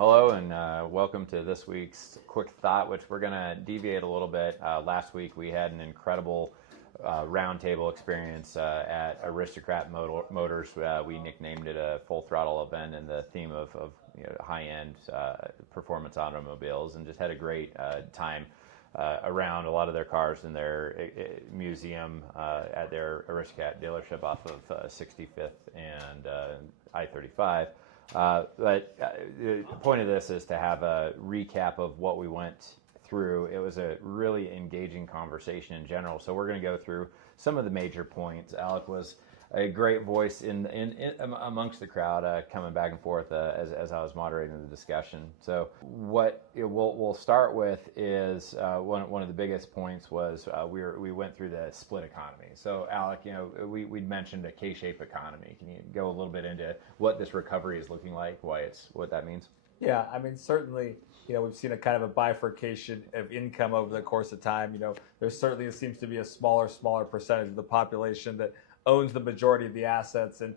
Hello and welcome to this week's Quick Thought, which we're going to deviate a little bit. Last week we had an incredible roundtable experience at Aristocrat Motors. We nicknamed it a full throttle event in the theme of high-end performance automobiles, and just had a great time around a lot of their cars in their museum at their Aristocrat dealership off of 65th and I-35. But the point of this is to have a recap of what we went through. It was a really engaging conversation in general. So we're going to go through some of the major points. Alec was a great voice in amongst the crowd, coming back and forth as I was moderating the discussion. So what we'll start with is one of the biggest points was we went through the split economy. So Alec, we'd mentioned a K-shaped economy. Can you go a little bit into what this recovery is looking like, what that means? Yeah, I mean, certainly, we've seen a kind of a bifurcation of income over the course of time. There certainly seems to be a smaller percentage of the population that owns the majority of the assets, and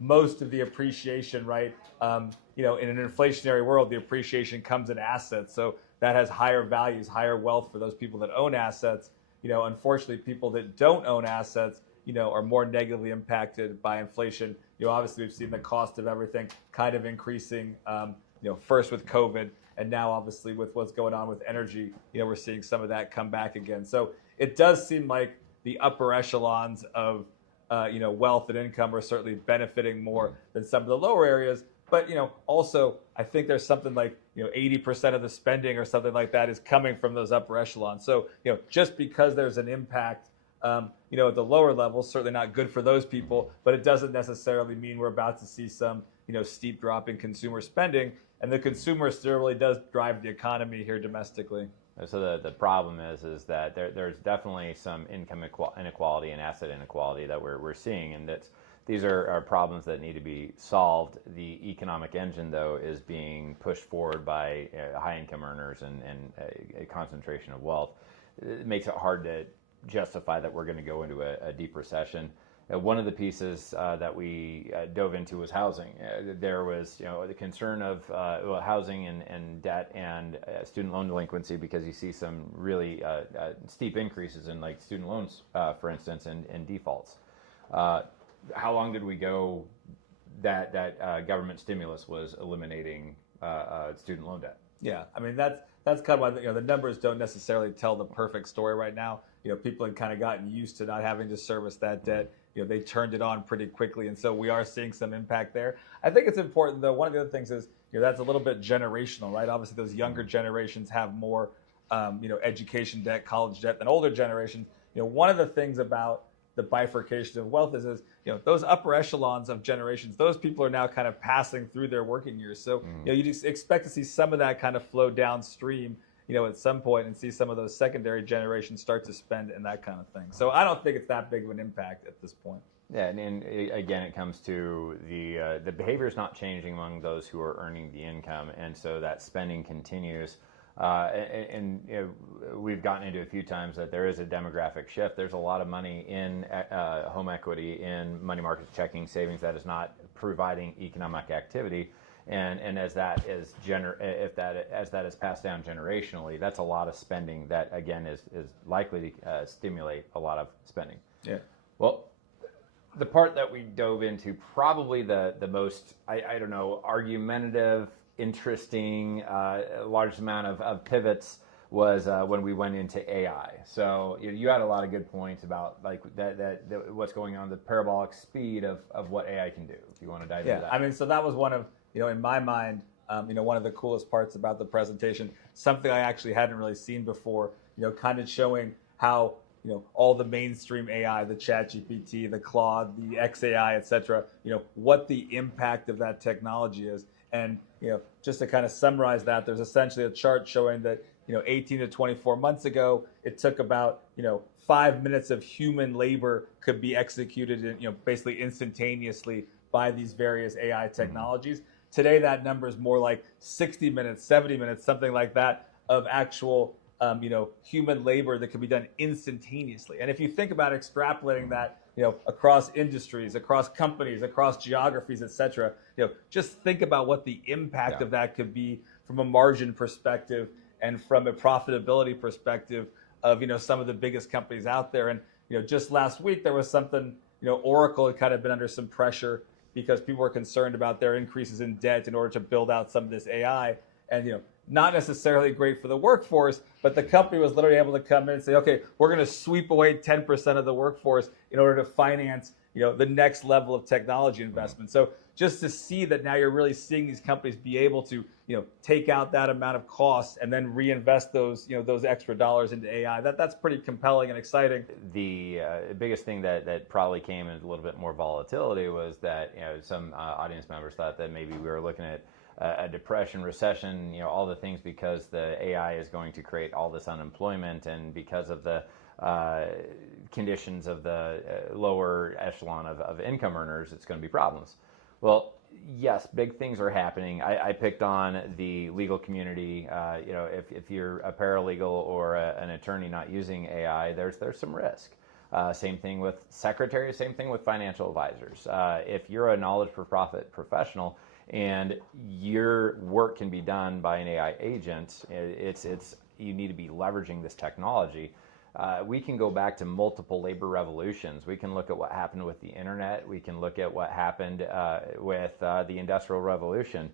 most of the appreciation, right? In an inflationary world, the appreciation comes in assets, so that has higher values, higher wealth for those people that own assets. Unfortunately, people that don't own assets, are more negatively impacted by inflation. Obviously, we've seen the cost of everything kind of increasing. First with COVID, and now obviously with what's going on with energy, we're seeing some of that come back again. So it does seem like the upper echelons of wealth and income are certainly benefiting more than some of the lower areas. But also I think there's something like 80% of the spending or something like that is coming from those upper echelons. So just because there's an impact, at the lower levels, certainly not good for those people, but it doesn't necessarily mean we're about to see some steep drop in consumer spending. And the consumer still really does drive the economy here domestically. So the problem is that there's definitely some income inequality and asset inequality that we're seeing, and that these are problems that need to be solved. The economic engine, though, is being pushed forward by high-income earners and a concentration of wealth. It makes it hard to justify that we're going to go into a deep recession. One of the pieces that we dove into was housing. There was, the concern of housing and debt and student loan delinquency, because you see some really steep increases in like student loans, for instance, and defaults. How long did we go that government stimulus was eliminating student loan debt? Yeah, I mean that's kind of why the numbers don't necessarily tell the perfect story right now. People had kind of gotten used to not having to service that debt. They turned it on pretty quickly, and so we are seeing some impact there. I think it's important, though. One of the other things is, that's a little bit generational, right? Obviously, those younger generations have more, education debt, college debt than older generations. One of the things about the bifurcation of wealth is those upper echelons of generations, those people are now kind of passing through their working years. So, you just expect to see some of that kind of flow downstream, at some point, and see some of those secondary generations start to spend and that kind of thing. So I don't think it's that big of an impact at this point. Yeah, and again, it comes to the behavior is not changing among those who are earning the income, and so that spending continues. And we've gotten into a few times that there is a demographic shift. There's a lot of money in home equity, in money markets, checking, savings that is not providing economic activity. And as that is as that is passed down generationally, that's a lot of spending that again is likely to stimulate a lot of spending. Yeah. Well, the part that we dove into, probably the most argumentative, interesting, large amount of pivots was when we went into AI. So you had a lot of good points about like that what's going on, the parabolic speed of what AI can do. If you want to dive into that. Yeah, I mean, so that was one of in my mind, one of the coolest parts about the presentation, something I actually hadn't really seen before, kind of showing how, all the mainstream AI, the ChatGPT, the Claude, the XAI, et cetera, what the impact of that technology is. And, just to kind of summarize that, there's essentially a chart showing that, 18 to 24 months ago, it took about, 5 minutes of human labor could be executed, basically instantaneously by these various AI technologies. Today, that number is more like 60 minutes, 70 minutes, something like that, of actual, human labor that can be done instantaneously. And if you think about extrapolating that across industries, across companies, across geographies, et cetera. Just think about what the impact of that could be from a margin perspective and from a profitability perspective of some of the biggest companies out there. And just last week there was something, Oracle had kind of been under some pressure because people were concerned about their increases in debt in order to build out some of this AI. And not necessarily great for the workforce, but the company was literally able to come in and say, okay, we're going to sweep away 10% of the workforce in order to finance the next level of technology investment. So just to see that now you're really seeing these companies be able to take out that amount of costs and then reinvest those those extra dollars into AI, that's pretty compelling and exciting. The biggest thing that probably came in a little bit more volatility was that some audience members thought that maybe we were looking at a depression, recession, all the things, because the AI is going to create all this unemployment, and because of the conditions of the lower echelon of income earners, it's going to be problems. Well, yes, big things are happening. I picked on the legal community. If you're a paralegal or an attorney not using AI, there's some risk. Same thing with secretaries, same thing with financial advisors. If you're a knowledge for profit professional and your work can be done by an AI agent, you need to be leveraging this technology. We can go back to multiple labor revolutions. We can look at what happened with the internet. We can look at what happened with the Industrial Revolution.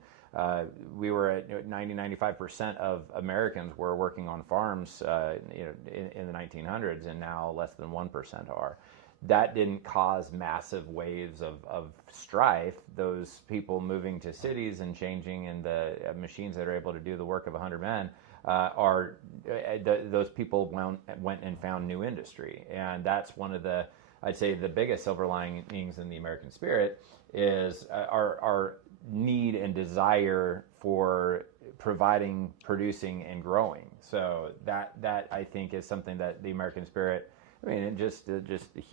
We were at 95% of Americans were working on farms in the 1900s, and now less than 1% are. That didn't cause massive waves of strife. Those people moving to cities and changing, and the machines that are able to do the work of 100 men those people went and found new industry. And that's one of the, I'd say, the biggest silver linings in the American spirit is our need and desire for providing, producing, and growing. So that I think is something that the American spirit, and just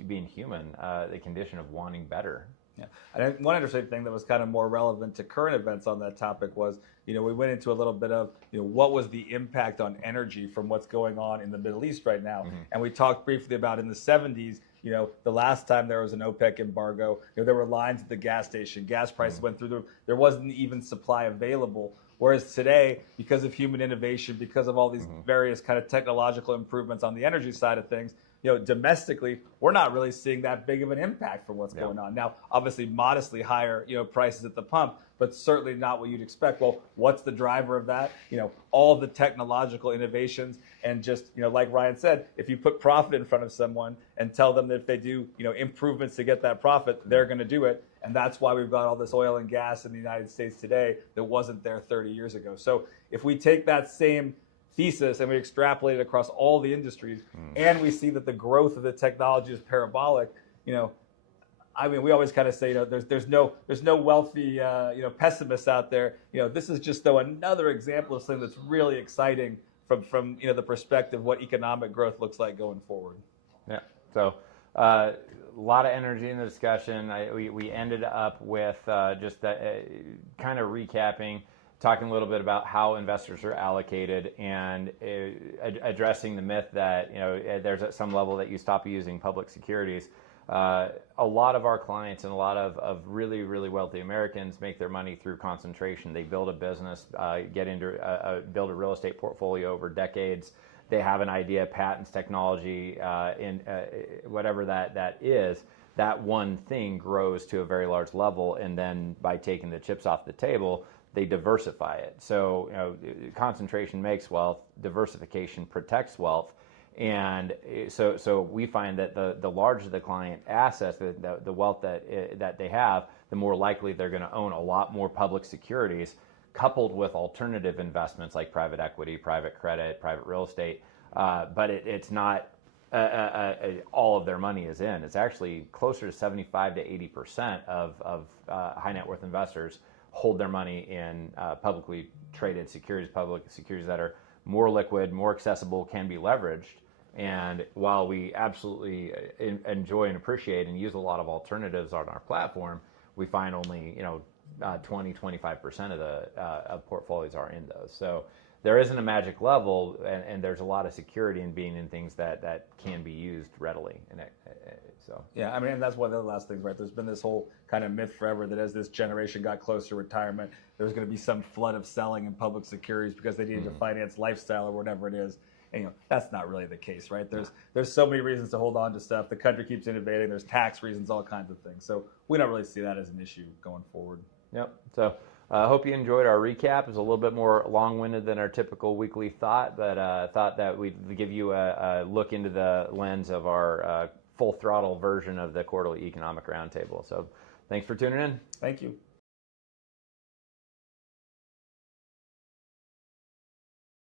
being human, the condition of wanting better. Yeah, and one interesting thing that was kind of more relevant to current events on that topic was, we went into a little bit of, what was the impact on energy from what's going on in the Middle East right now. Mm-hmm. And we talked briefly about in the 70s, the last time there was an OPEC embargo, there were lines at the gas station, gas prices went through there wasn't even supply available. Whereas today, because of human innovation, because of all these various kind of technological improvements on the energy side of things, domestically, we're not really seeing that big of an impact from what's going on. Now, obviously, modestly higher, prices at the pump, but certainly not what you'd expect. Well, what's the driver of that? All of the technological innovations, and just, like Ryan said, if you put profit in front of someone and tell them that if they do, improvements to get that profit, they're going to do it. And that's why we've got all this oil and gas in the United States today that wasn't there 30 years ago. So if we take that same thesis and we extrapolate it across all the industries, and we see that the growth of the technology is parabolic, we always kind of say, there's no wealthy pessimists out there. This is just another example of something that's really exciting from the perspective of what economic growth looks like going forward. Yeah. So a lot of energy in the discussion. We ended up with just kind of recapping, talking a little bit about how investors are allocated, and addressing the myth that there's at some level that you stop using public securities. A lot of our clients and a lot of really, really wealthy Americans make their money through concentration. They build a business, build a real estate portfolio over decades. They have an idea, patents, technology, whatever that is. That one thing grows to a very large level, and then by taking the chips off the table, they diversify it. So concentration makes wealth, diversification protects wealth. And so we find that the larger the client assets, the wealth that they have, the more likely they're going to own a lot more public securities, coupled with alternative investments like private equity, private credit, private real estate. But it's not all of their money is in. It's actually closer to 75 to 80% of high net worth investors hold their money in publicly traded securities, public securities that are more liquid, more accessible, can be leveraged. And while we absolutely enjoy and appreciate and use a lot of alternatives on our platform, we find only 20-25% of the portfolios are in those. So there isn't a magic level, and there's a lot of security in being in things that can be used readily. So yeah, I mean, and that's one of the last things, right? There's been this whole kind of myth forever that as this generation got closer to retirement, there was going to be some flood of selling in public securities because they needed to finance lifestyle or whatever it is. And, that's not really the case, right? There's so many reasons to hold on to stuff. The country keeps innovating. There's tax reasons, all kinds of things. So we don't really see that as an issue going forward. Yep. So I hope you enjoyed our recap. It was a little bit more long-winded than our typical weekly thought, but thought that we'd give you a look into the lens of our full throttle version of the quarterly economic roundtable. So thanks for tuning in. Thank you.